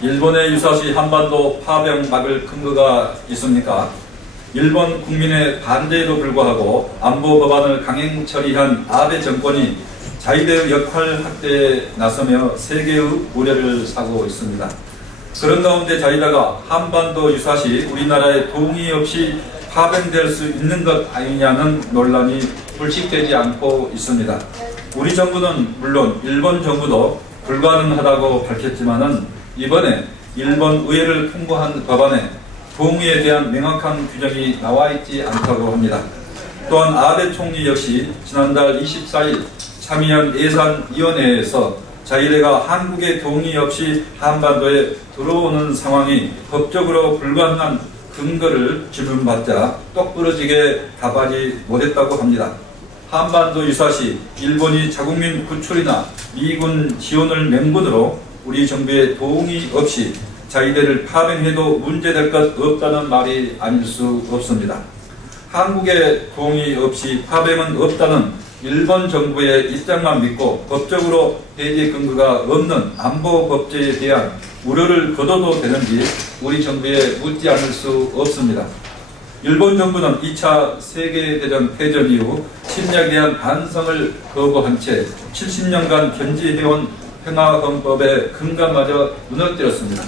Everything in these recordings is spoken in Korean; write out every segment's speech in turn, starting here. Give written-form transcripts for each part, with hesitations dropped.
일본의 유사시 한반도 파병 막을 근거가 있습니까? 일본 국민의 반대에도 불구하고 안보 법안을 강행 처리한 아베 정권이 자위대의 역할 확대에 나서며 세계의 우려를 사고 있습니다. 그런 가운데 자위대가 한반도 유사시 우리나라의 동의 없이 파병될 수 있는 것 아니냐는 논란이 불식되지 않고 있습니다. 우리 정부는 물론 일본 정부도 불가능하다고 밝혔지만은 이번에 일본 의회를 통과한 법안에 동의에 대한 명확한 규정이 나와 있지 않다고 합니다. 또한 아베 총리 역시 지난달 24일 참의원 예산위원회에서 자위대가 한국의 동의 없이 한반도에 들어오는 상황이 법적으로 불가능한 근거를 질문받자 똑부러지게 답하지 못했다고 합니다. 한반도 유사시 일본이 자국민 구출이나 미군 지원을 명분으로 우리 정부의 동의 없이 자위대를 파병해도 문제될 것 없다는 말이 아닐 수 없습니다. 한국의 동의 없이 파병은 없다는 일본 정부의 입장만 믿고 법적으로 해제 근거가 없는 안보법제에 대한 우려를 거둬도 되는지 우리 정부에 묻지 않을 수 없습니다. 일본 정부는 2차 세계대전 패전 이후 침략에 대한 반성을 거부한 채 70년간 견지해온 평화헌법의 근간마저 무너뜨렸습니다.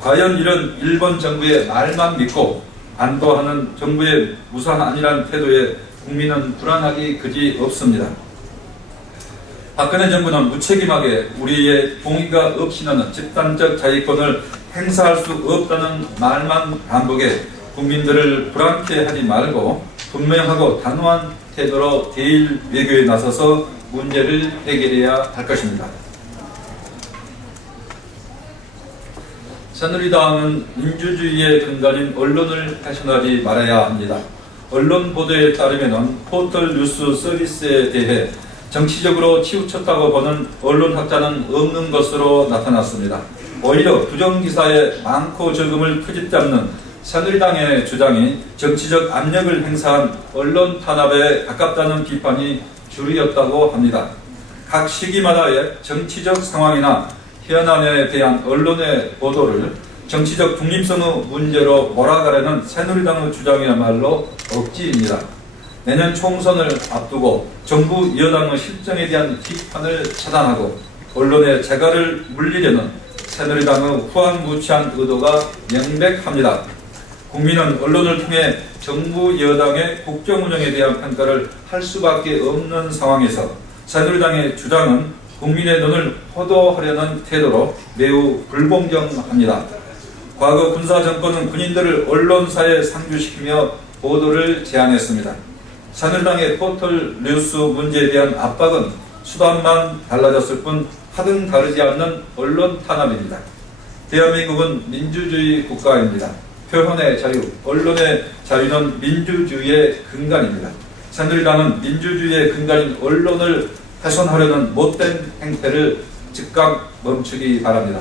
과연 이런 일본 정부의 말만 믿고 안도하는 정부의 무사안이란 태도에 국민은 불안하기 그지 없습니다. 박근혜 정부는 무책임하게 우리의 동의가 없이는 집단적 자위권을 행사할 수 없다는 말만 반복해 국민들을 불안케 하지 말고 분명하고 단호한 태도로 대일 외교에 나서서 문제를 해결해야 할 것입니다. 새누리당은 민주주의의 근간인 언론을 훼손하지 말아야 합니다. 언론 보도에 따르면 포털 뉴스 서비스에 대해 정치적으로 치우쳤다고 보는 언론학자는 없는 것으로 나타났습니다. 오히려 부정기사에 많고 적음을 크집 잡는 새누리당의 주장이 정치적 압력을 행사한 언론 탄압에 가깝다는 비판이 주류였다고 합니다. 각 시기마다의 정치적 상황이나 현안에 대한 언론의 보도를 정치적 중립성의 문제로 몰아가려는 새누리당의 주장이야말로 억지입니다. 내년 총선을 앞두고 정부 여당의 실정에 대한 비판을 차단하고 언론의 재갈을 물리려는 새누리당의 후한무치한 의도가 명백합니다. 국민은 언론을 통해 정부 여당의 국정운영에 대한 평가를 할 수밖에 없는 상황에서 새누리당의 주장은 국민의 눈을 호도하려는 태도로 매우 불공정합니다. 과거 군사정권은 군인들을 언론사에 상주시키며 보도를 제한했습니다. 새누리당의 포털 뉴스 문제에 대한 압박은 수단만 달라졌을 뿐 하등 다르지 않는 언론 탄압입니다. 대한민국은 민주주의 국가입니다. 표현의 자유, 언론의 자유는 민주주의의 근간입니다. 새누리당은 민주주의의 근간인 언론을 훼손하려는 못된 행태를 즉각 멈추기 바랍니다.